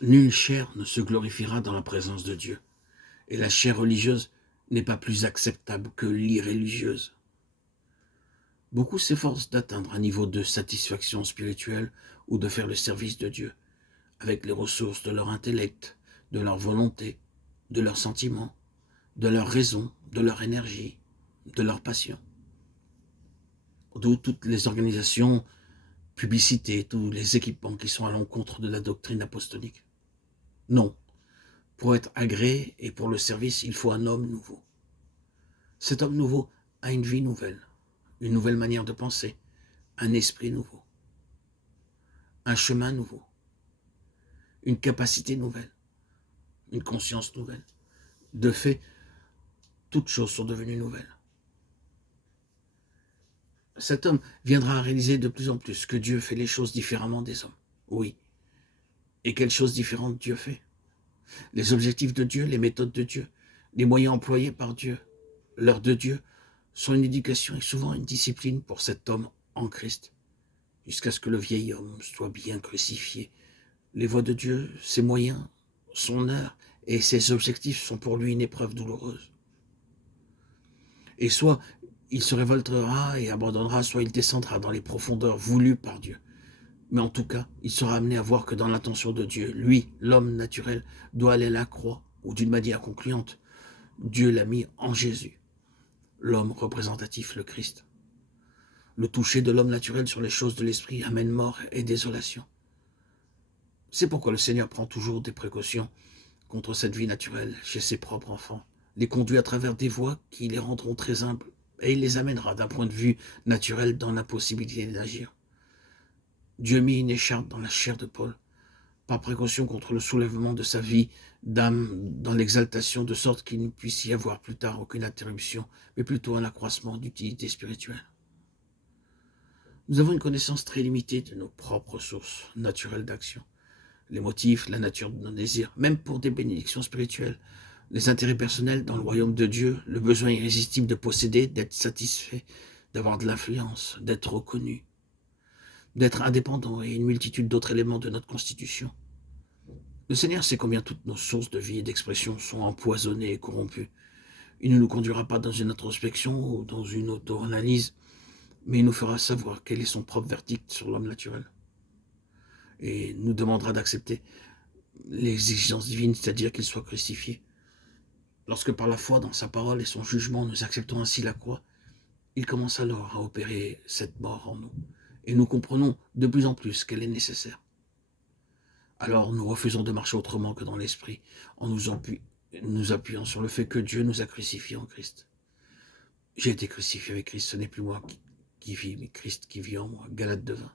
Nulle chair ne se glorifiera dans la présence de Dieu, et la chair religieuse n'est pas plus acceptable que l'irreligieuse. Beaucoup s'efforcent d'atteindre un niveau de satisfaction spirituelle ou de faire le service de Dieu, avec les ressources de leur intellect, de leur volonté, de leurs sentiments, de leur raison, de leur énergie, de leur passion. D'où toutes les organisations, publicités, tous les équipements qui sont à l'encontre de la doctrine apostolique. Non, pour être agréé et pour le service, il faut un homme nouveau. Cet homme nouveau a une nouvelle manière de penser, un esprit nouveau, un chemin nouveau, une capacité nouvelle, une conscience nouvelle. De fait, toutes choses sont devenues nouvelles. Cet homme viendra à réaliser de plus en plus que Dieu fait les choses différemment des hommes. Oui. Et quelles choses différentes Dieu fait? Les objectifs de Dieu, les méthodes de Dieu, les moyens employés par Dieu, l'heure de Dieu, sont une éducation et souvent une discipline pour cet homme en Christ, jusqu'à ce que le vieil homme soit bien crucifié. Les voies de Dieu, ses moyens, son heure et ses objectifs sont pour lui une épreuve douloureuse. Et soit il se révoltera et abandonnera, soit il descendra dans les profondeurs voulues par Dieu. Mais en tout cas, il sera amené à voir que dans l'intention de Dieu, lui, l'homme naturel, doit aller à la croix, ou d'une manière concluante, Dieu l'a mis en Jésus, l'homme représentatif, le Christ. Le toucher de l'homme naturel sur les choses de l'esprit amène mort et désolation. C'est pourquoi le Seigneur prend toujours des précautions contre cette vie naturelle chez ses propres enfants, les conduit à travers des voies qui les rendront très humbles, et il les amènera d'un point de vue naturel dans l'impossibilité d'agir. Dieu mit une écharpe dans la chair de Paul, par précaution contre le soulèvement de sa vie d'âme dans l'exaltation, de sorte qu'il ne puisse y avoir plus tard aucune interruption, mais plutôt un accroissement d'utilité spirituelle. Nous avons une connaissance très limitée de nos propres sources naturelles d'action, les motifs, la nature de nos désirs, même pour des bénédictions spirituelles, les intérêts personnels dans le royaume de Dieu, le besoin irrésistible de posséder, d'être satisfait, d'avoir de l'influence, d'être reconnu, d'être indépendant et une multitude d'autres éléments de notre constitution. Le Seigneur sait combien toutes nos sources de vie et d'expression sont empoisonnées et corrompues. Il ne nous conduira pas dans une introspection ou dans une auto-analyse, mais il nous fera savoir quel est son propre verdict sur l'homme naturel. Et nous demandera d'accepter les exigences divines, c'est-à-dire qu'il soit crucifié. Lorsque par la foi dans sa parole et son jugement, nous acceptons ainsi la croix, il commence alors à opérer cette mort en nous. Et nous comprenons de plus en plus qu'elle est nécessaire. Alors nous refusons de marcher autrement que dans l'esprit, en nous appuyant sur le fait que Dieu nous a crucifiés en Christ. J'ai été crucifié avec Christ, ce n'est plus moi qui vis, mais Christ qui vit en moi. Galates 2:20.